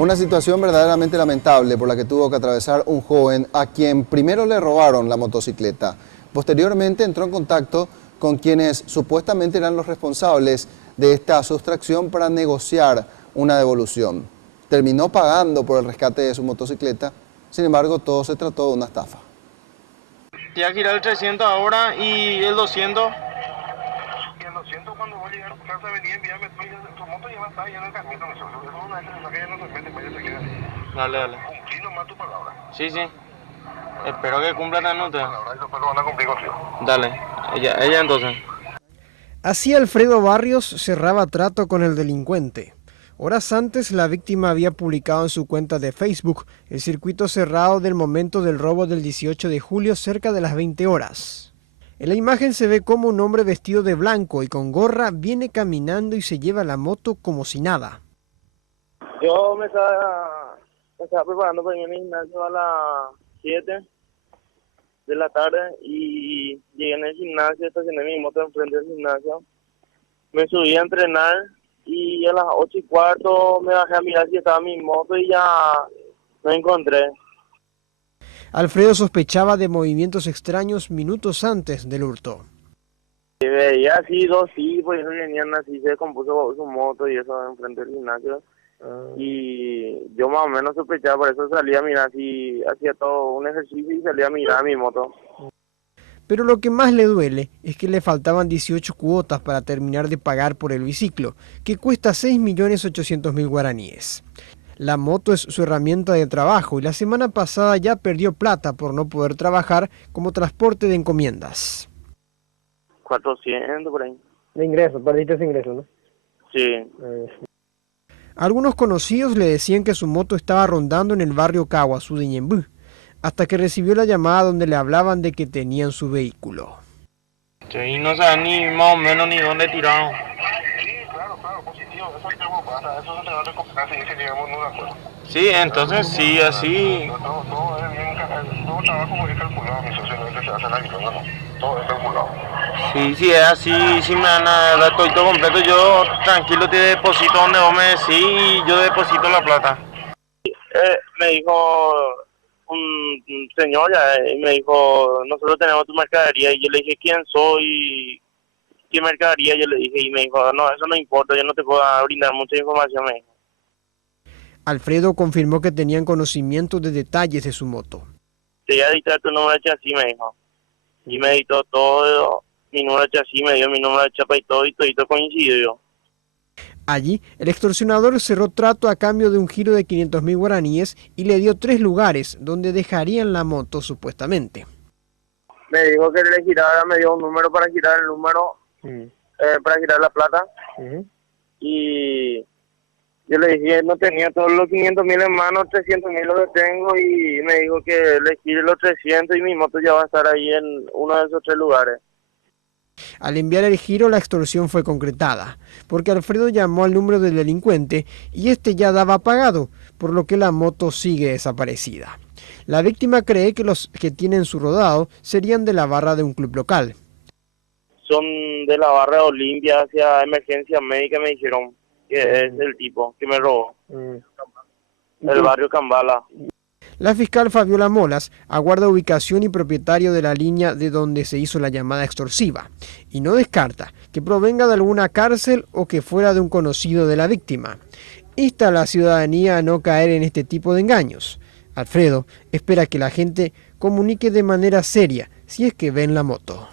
Una situación verdaderamente lamentable por la que tuvo que atravesar un joven a quien primero le robaron la motocicleta. Posteriormente entró en contacto con quienes supuestamente eran los responsables de esta sustracción para negociar una devolución. Terminó pagando por el rescate de su motocicleta, sin embargo todo se trató de una estafa. Te va a girar el 300 ahora y el 200. Y el 200 cuando voy a llegar a tu casa venía enviarme tu moto ya va a estar ya en el camino. Eso es una vez que se saca ya no se mete, pues ya se queda así. Dale. Cumplí nomás tu palabra. Sí. Espero que cumpla la nota. Palabra y después lo van a cumplir contigo. Dale. Ella entonces. Así Alfredo Barrios cerraba trato con el delincuente. Horas antes, la víctima había publicado en su cuenta de Facebook el circuito cerrado del momento del robo del 18 de julio cerca de las 20 horas. En la imagen se ve como un hombre vestido de blanco y con gorra viene caminando y se lleva la moto como si nada. Yo me estaba preparando para ir al gimnasio a las 7 de la tarde y llegué en el gimnasio, estacioné mi moto enfrente del gimnasio. Me subí a entrenar y a las 8:15 me bajé a mirar si estaba mi moto y ya no encontré. Alfredo sospechaba de movimientos extraños minutos antes del hurto. Y veía así dos tipos y eso venían así, se descompuso su moto y eso enfrente del gimnasio. Y yo más o menos sospechaba, por eso salía a mirar, así hacía todo un ejercicio y salía a mirar mi moto. Pero lo que más le duele es que le faltaban 18 cuotas para terminar de pagar por el biciclo, que cuesta 6.800.000 guaraníes. La moto es su herramienta de trabajo y la semana pasada ya perdió plata por no poder trabajar como transporte de encomiendas. 400 por ahí. De ingreso, perdiste ese ingreso, ¿no? Sí. Algunos conocidos le decían que su moto estaba rondando en el barrio Caguazú de Ñemby, hasta que recibió la llamada donde le hablaban de que tenían su vehículo. Sí, no saben ni más o menos ni dónde tiraron. Sí, claro, positivo. Eso es algo pasa, eso no te va a recuperar si llegamos a un acuerdo. Sí, entonces sí, así. Todo es bien, todo trabajo muy calculado, mi socio, no se hace la guitarra, no. Todo es calculado. Sí, es así, si me dan el todo completo, yo tranquilo te deposito donde vos me decís y yo deposito la plata. Me dijo un señor y me dijo, nosotros tenemos tu mercadería, y yo le dije, ¿quién soy? ¿Qué mercadería? Yo le dije, y me dijo, no, eso no importa, yo no te puedo brindar mucha información, me dijo. Alfredo confirmó que tenían conocimiento de detalles de su moto. Te voy a dictar tu número de chasis, me dijo. Y me editó todo, mi número de chasis, me dio mi número de chapa y todo coincidió. Allí, el extorsionador cerró trato a cambio de un giro de 500.000 guaraníes y le dio 3 lugares donde dejarían la moto supuestamente. Me dijo que le girara, me dio un número para girar el número, para girar la plata. Y yo le dije, no tenía todos los 500.000 en mano, 300.000 lo que tengo, y me dijo que le gire los 300 y mi moto ya va a estar ahí en uno de esos 3 lugares. Al enviar el giro, la extorsión fue concretada, porque Alfredo llamó al número del delincuente y este ya daba pagado, por lo que la moto sigue desaparecida. La víctima cree que los que tienen su rodado serían de la barra de un club local. Son de la barra de Olimpia hacia emergencia médica, me dijeron que es el tipo que me robó. El barrio Cambala. La fiscal Fabiola Molas aguarda ubicación y propietario de la línea de donde se hizo la llamada extorsiva y no descarta que provenga de alguna cárcel o que fuera de un conocido de la víctima. Insta a la ciudadanía a no caer en este tipo de engaños. Alfredo espera que la gente comunique de manera seria si es que ven la moto.